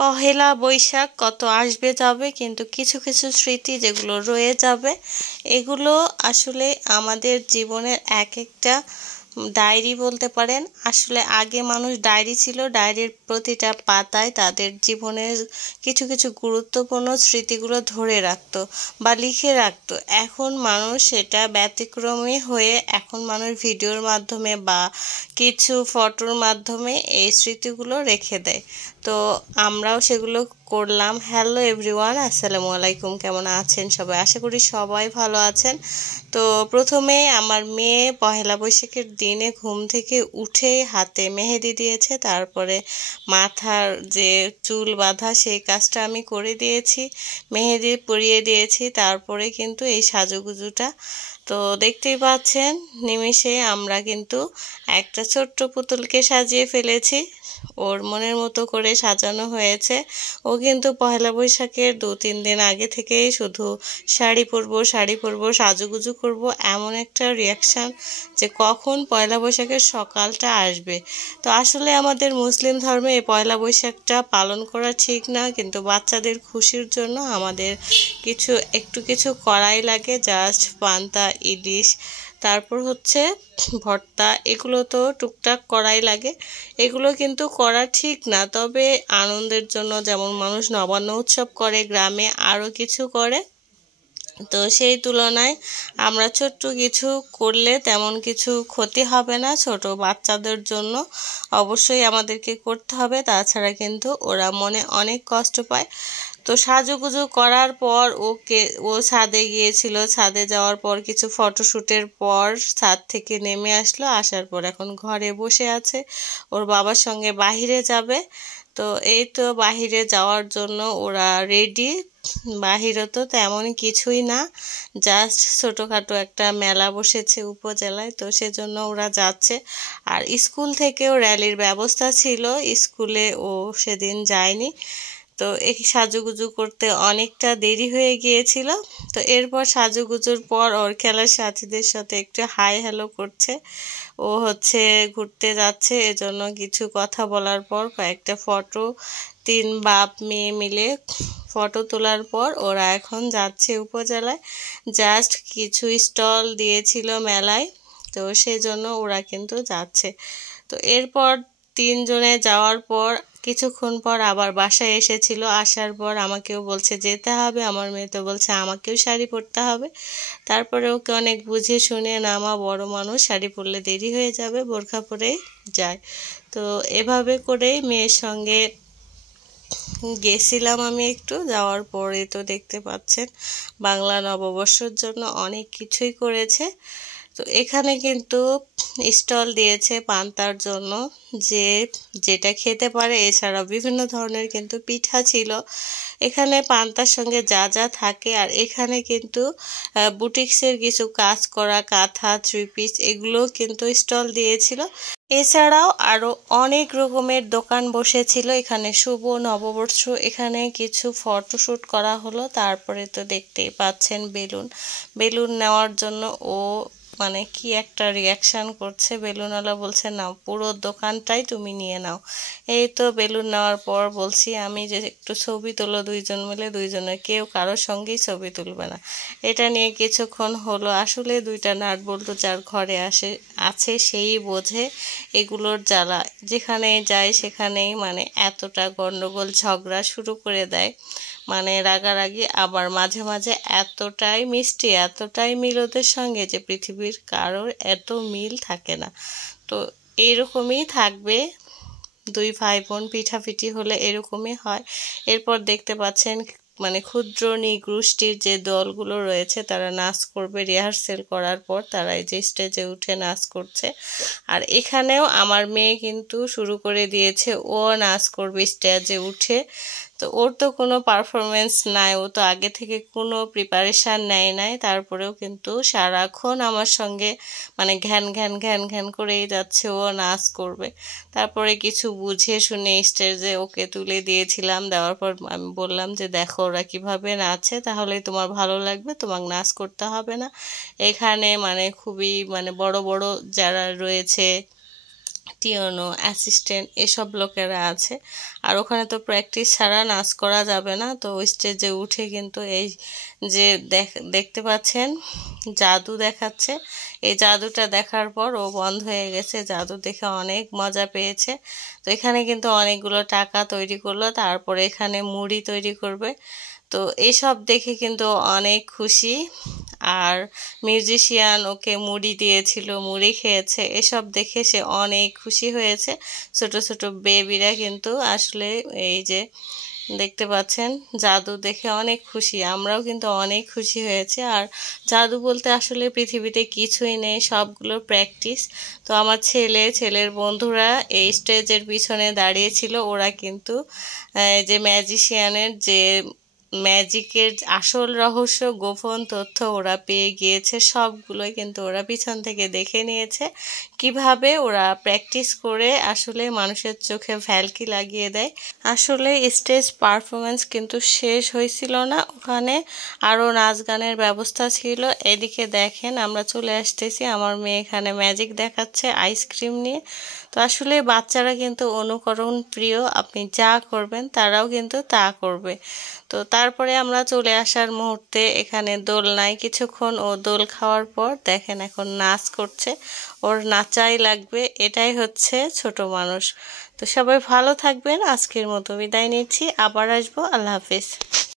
পহেলা বৈশাখ কত আসবে যাবে, কিন্তু কিছু কিছু স্মৃতি যেগুলো রয়ে যাবে, এগুলো আসলে আমাদের জীবনের এক একটা ডায়েরি বলতে পারেন। আসলে আগে মানুষ ডায়েরি ছিল, ডায়েরির প্রতিটা পাতায় তাদের জীবনের কিছু কিছু গুরুত্বপূর্ণ স্মৃতিগুলো ধরে রাখতো বা লিখে রাখতো। এখন মানুষ সেটা ব্যতিক্রমী হয়ে এখন মানুষ ভিডিওর মাধ্যমে বা কিছু ফটোর মাধ্যমে এই স্মৃতিগুলো রেখে দেয়। তো আমরাও সেগুলো করলাম। হ্যালো এভরিওয়ান, আসসালামু আলাইকুম। কেমন আছেন সবাই? আশা করি সবাই ভালো আছেন। তো প্রথমে আমার মেয়ে পহেলা বৈশাখের দিনে ঘুম থেকে উঠে হাতে মেহেদি দিয়েছে, তারপরে মাথার যে চুল বাঁধা সেই কাজটা আমি করে দিয়েছি, মেহেদি পরিয়ে দিয়েছি, তারপরে কিন্তু এই সাজুগুজুটা তো দেখতেই পাচ্ছেন। নিমিষে আমরা কিন্তু একটা ছোট্ট পুতুলকে সাজিয়ে ফেলেছি, ওর মনের মতো করে সাজানো হয়েছে। ও কিন্তু পহেলা বৈশাখের 2-3 দিন আগে থেকেই শুধু শাড়ি পরবো শাড়ি পরবো সাজুগুজু করব এমন একটা রিয়াকশান যে কখন পয়লা বৈশাখের সকালটা আসবে। তো আসলে আমাদের মুসলিম ধর্মে এই পয়লা বৈশাখটা পালন করা ঠিক না, কিন্তু বাচ্চাদের খুশির জন্য আমাদের কিছু করাই লাগে। জাস্ট পান্তা, ইলিশ, তারপর হচ্ছে ভর্তা, এগুলো তো টুকটাক করাই লাগে। এগুলো কিন্তু করা ঠিক না, তবে আনন্দের জন্য যেমন মানুষ নবান্ন উৎসব করে, গ্রামে আরও কিছু করে, তো সেই তুলনায় আমরা ছোট্ট কিছু করলে তেমন কিছু ক্ষতি হবে না। ছোট বাচ্চাদের জন্য অবশ্যই আমাদেরকে করতে হবে, তাছাড়া কিন্তু ওরা মনে অনেক কষ্ট পায়। তো সাজুগুজু করার পর ও ছাদে গিয়েছিল, ছাদে যাওয়ার পর কিছু ফটোশ্যুটের পর ছাদ থেকে নেমে আসলো, আসার পর এখন ঘরে বসে আছে, ওর বাবার সঙ্গে বাহিরে যাবে। তো এই তো বাহিরে যাওয়ার জন্য ওরা রেডি। বাহিরে তো তেমন কিছুই না, জাস্ট ছোটোখাটো একটা মেলা বসেছে উপজেলায়, তো সেজন্য ওরা যাচ্ছে। আর স্কুল থেকেও র্যালির ব্যবস্থা ছিল, স্কুলে ও সেদিন যায়নি। তো এই সাজুগুজু করতে অনেকটা দেরি হয়ে গিয়েছিল। তো এরপর সাজুগুজুর পর ওর খেলার সাথীদের সাথে একটু হাই হ্যালো করছে। ও হচ্ছে ঘুরতে যাচ্ছে, এজন্য কিছু কথা বলার পর কয়েকটা ফটো, 3 বাপ মেয়ে মিলে ফটো তোলার পর ওরা এখন যাচ্ছে উপজেলায়। জাস্ট কিছু স্টল দিয়েছিল মেলায়, তো সেজন্য ওরা কিন্তু যাচ্ছে। তো এরপর 3 জনে যাওয়ার পর কিছুক্ষণ পর আবার বাসায় এসেছিল, আসার পর আমাকেও বলছে যেতে হবে, আমার মেয়ে তো বলছে আমাকেও শাড়ি পরতে হবে। তারপরে ওকে অনেক বুঝিয়ে শুনে, না মা বড় মানুষ, শাড়ি পরলে দেরি হয়ে যাবে, বোরখা পরেই যায়। তো এভাবে করেই মেয়ের সঙ্গে গেছিলাম আমি। একটু যাওয়ার পরে তো দেখতে পাচ্ছেন বাংলা নববর্ষের জন্য অনেক কিছুই করেছে। তো এখানে কিন্তু স্টল দিয়েছে পান্তার জন্য, যে যেটা খেতে পারে, এছাড়াও বিভিন্ন ধরনের কিন্তু পিঠা ছিল এখানে পান্তার সঙ্গে যা যা থাকে। আর এখানে কিন্তু বুটিক্সের কিছু কাজ করা কাঁথা, 3 পিস, এগুলো কিন্তু স্টল দিয়েছিল। এছাড়াও আরও অনেক রকমের দোকান বসেছিল এখানে। শুভ নববর্ষ, এখানে কিছু ফটোশ্যুট করা হলো। তারপরে তো দেখতেই পাচ্ছেন বেলুন, বেলুন নেওয়ার জন্য ও মানে কি একটা রিয়াকশান করছে। বেলুনওয়ালা বলছে নাও, পুরো দোকানটাই তুমি নিয়ে নাও। এই তো বেলুন নেওয়ার পর বলছি আমি যে একটু ছবি তোলো, 2 জন মিলে, 2 জনের কেউ কারোর সঙ্গেই ছবি তুলবে না। এটা নিয়ে কিছুক্ষণ হলো। আসলে 2টা নাট বল্টু যার ঘরে আছে সেই বোঝে এগুলোর জ্বালা। যেখানে যায় সেখানেই মানে এতটা গন্ডগোল ঝগড়া শুরু করে দেয়, মানে রাগারাগি। আবার মাঝে মাঝে এতটাই মিষ্টি, এতটাই মিল ওদের সঙ্গে যে পৃথিবীর কারোর এত মিল থাকে না। তো এরকমই থাকবে, 2 ভাই বোন পিঠাপিঠি হলে এরকমই হয়। এরপর দেখতে পাচ্ছেন মানে ক্ষুদ্র নৃগোষ্ঠীর যে দলগুলো রয়েছে তারা নাচ করবে, রিহার্সেল করার পর তারা এই যে স্টেজে উঠে নাচ করছে। আর এখানেও আমার মেয়ে কিন্তু শুরু করে দিয়েছে, ও নাচ করবে স্টেজে উঠে। তো ওর তো কোনো পারফরমেন্স নাই, ও তো আগে থেকে কোনো প্রিপারেশান নেয় নাই, তারপরেও কিন্তু সারাক্ষণ আমার সঙ্গে মানে ঘ্যান ঘ্যান ঘ্যান ঘ্যান করেই যাচ্ছে, ও নাচ করবে। তারপরে কিছু বুঝিয়ে শুনে স্টেজে ওকে তুলে দিয়েছিলাম, দেওয়ার পর আমি বললাম যে দেখো ওরা কীভাবে নাচে, তাহলেই তোমার ভালো লাগবে, তোমার নাচ করতে হবে না। এখানে মানে খুবই মানে বড় বড় যারা রয়েছে টিওনো, অ্যাসিস্ট্যান্ট এসব লোকেরা আছে। আর ওখানে তো প্র্যাকটিস ছাড়া নাচ করা যাবে না। তো স্টেজে উঠে কিন্তু এই যে দেখতে পাচ্ছেন জাদু দেখাচ্ছে, এই জাদুটা দেখার পর ও বন্ধ হয়ে গেছে, জাদু দেখে অনেক মজা পেয়েছে। তো এখানে কিন্তু অনেকগুলো টাকা তৈরি করলো, তারপরে এখানে মুড়ি তৈরি করবে। তো এসব দেখে কিন্তু অনেক খুশি। আর মিউজিশিয়ান ওকে মুড়ি দিয়েছিল, মুড়ি খেয়েছে, এসব দেখে সে অনেক খুশি হয়েছে। ছোট ছোট বেবিরা কিন্তু আসলে এই যে দেখতে পাচ্ছেন জাদু দেখে অনেক খুশি, আমরাও কিন্তু অনেক খুশি হয়েছে। আর জাদু বলতে আসলে পৃথিবীতে কিছুই নেই, সবগুলো প্র্যাকটিস। তো আমার ছেলের বন্ধুরা এই স্টেজের পিছনে দাঁড়িয়েছিল, ওরা কিন্তু যে ম্যাজিশিয়ানের যে ম্যাজিকের আসল রহস্য, গোপন তথ্য ওরা পেয়ে গিয়েছে, সবগুলোই কিন্তু ওরা পিছন থেকে দেখে নিয়েছে কিভাবে ওরা প্র্যাকটিস করে আসলে মানুষের চোখে ভ্যালকি লাগিয়ে দেয়। আসলে স্টেজ পারফরমেন্স কিন্তু শেষ হয়েছিল না, ওখানে আরও নাচ গানের ব্যবস্থা ছিল। এদিকে দেখেন আমরা চলে আসতেছি, আমার মেয়ে এখানে ম্যাজিক দেখাচ্ছে আইসক্রিম নিয়ে। তো আসলে বাচ্চারা কিন্তু অনুকরণ প্রিয়, আপনি যা করবেন তারাও কিন্তু তা করবে। তো তারপরে আমরা চলে আসার মুহূর্তে এখানে দোলনায় কিছুক্ষণ ও দোল খাওয়ার পর দেখেন এখন নাচ করছে, ওর নাচাই লাগবে, এটাই হচ্ছে ছোট মানুষ। তো সবাই ভালো থাকবেন, আজকের মতো বিদায় নিচ্ছি, আবার আসবো, আল্লাহ হাফিজ।